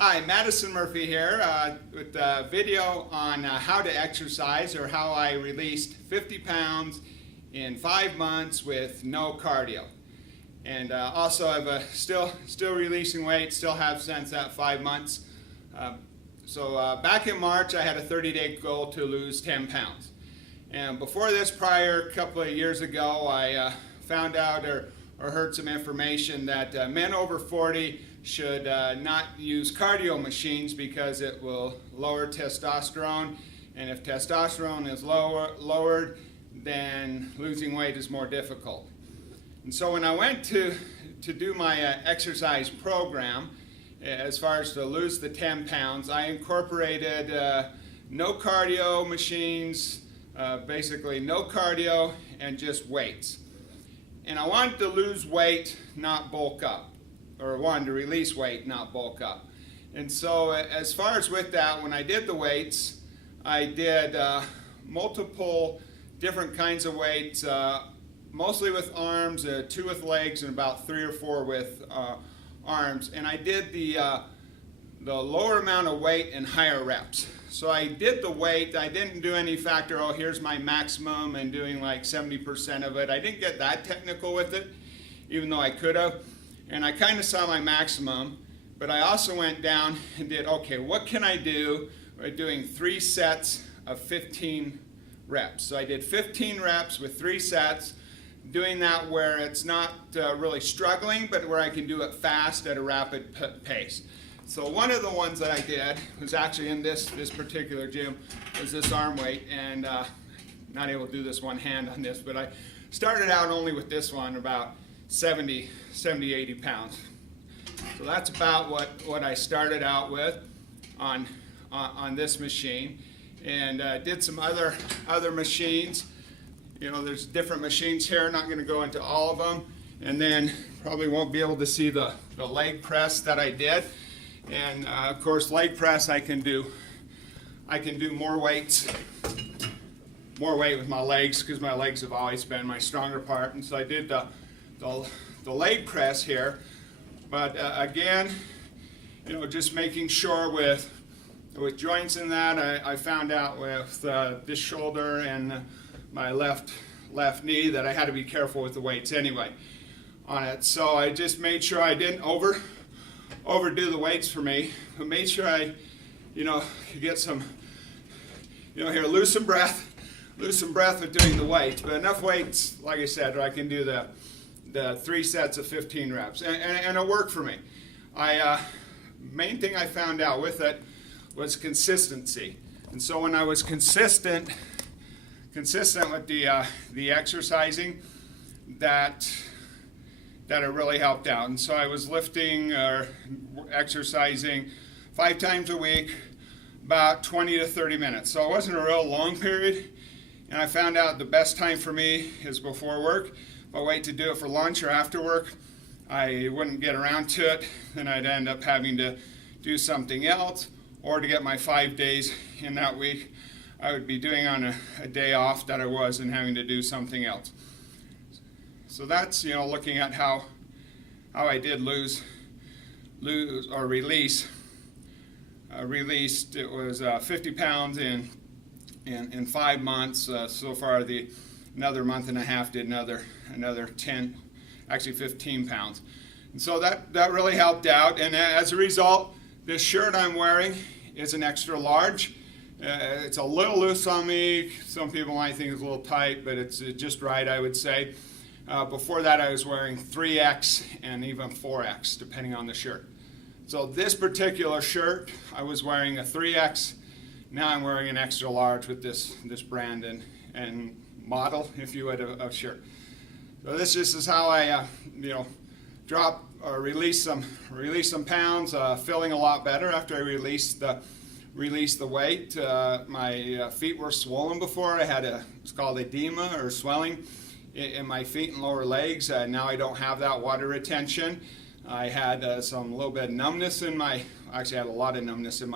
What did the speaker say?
Hi, Madison Murphy here with a video on how to exercise, or how I released 50 pounds in 5 months with no cardio. And also I'm still releasing weight, still have since that 5 months. Back in March I had a 30-day goal to lose 10 pounds. And before this, prior couple of years ago, I found out or heard some information that men over 40 should not use cardio machines because it will lower testosterone, and if testosterone is lowered, then losing weight is more difficult. And so when I went to do my exercise program, as far as to lose the 10 pounds, I incorporated no cardio machines, basically no cardio, and just weights. And I wanted to lose weight, not bulk up, or wanted to release weight, not bulk up. And so as far as with that, when I did the weights, I did multiple different kinds of weights, mostly with arms, 2 with legs, and about 3 or 4 with arms. And I did the lower amount of weight and higher reps. So I did the weight. I didn't do any factor, oh, here's my maximum, and doing like 70% of it. I didn't get that technical with it, even though I could have. And I kind of saw my maximum, but I also went down and did, okay, what can I do by doing 3 sets of 15 reps? So I did 15 reps with 3 sets, doing that where it's not really struggling, but where I can do it fast at a rapid pace. So one of the ones that I did was actually in this particular gym, was this arm weight, and not able to do this one hand on this, but I started out only with this one, about 70, 80 pounds. So that's about what I started out with on this machine, and did some other machines. You know, there's different machines here, not going to go into all of them, and then probably won't be able to see the leg press that I did. And of course, leg press I can do more weight with my legs, because my legs have always been my stronger part. And so I did the leg press here, but again, you know, just making sure with joints in that, I found out with this shoulder and my left knee that I had to be careful with the weights anyway on it. So I just made sure I didn't overdo the weights for me, but made sure I, you know, could get some, you know, here, lose some breath with doing the weights, but enough weights, like I said, where I can do the 3 sets of 15 reps, and it worked for me. Main thing I found out with it was consistency. And so when I was consistent with the exercising, that it really helped out. And so I was lifting or exercising 5 times a week, about 20 to 30 minutes. So it wasn't a real long period. And I found out the best time for me is before work. If I wait to do it for lunch or after work, I wouldn't get around to it. Then I'd end up having to do something else, or to get my 5 days in that week, I would be doing on a day off that I was and having to do something else. So that's, you know, looking at how I did lose or release. Released, it was 50 pounds in 5 months. So far, another month and a half did another 10, actually 15 pounds. And so that really helped out. And as a result, this shirt I'm wearing is an extra large. It's a little loose on me. Some people might think it's a little tight, but it's just right, I would say. Before that, I was wearing 3X and even 4X, depending on the shirt. So this particular shirt, I was wearing a 3X. Now I'm wearing an extra large with this brand and model, if you would, of shirt. So this just is how I, you know, drop or release some pounds, feeling a lot better after I released the weight. My feet were swollen before. I had it's called edema, or swelling in my feet and lower legs. Now I don't have that water retention. I had a little bit of numbness in my, actually I had a lot of numbness in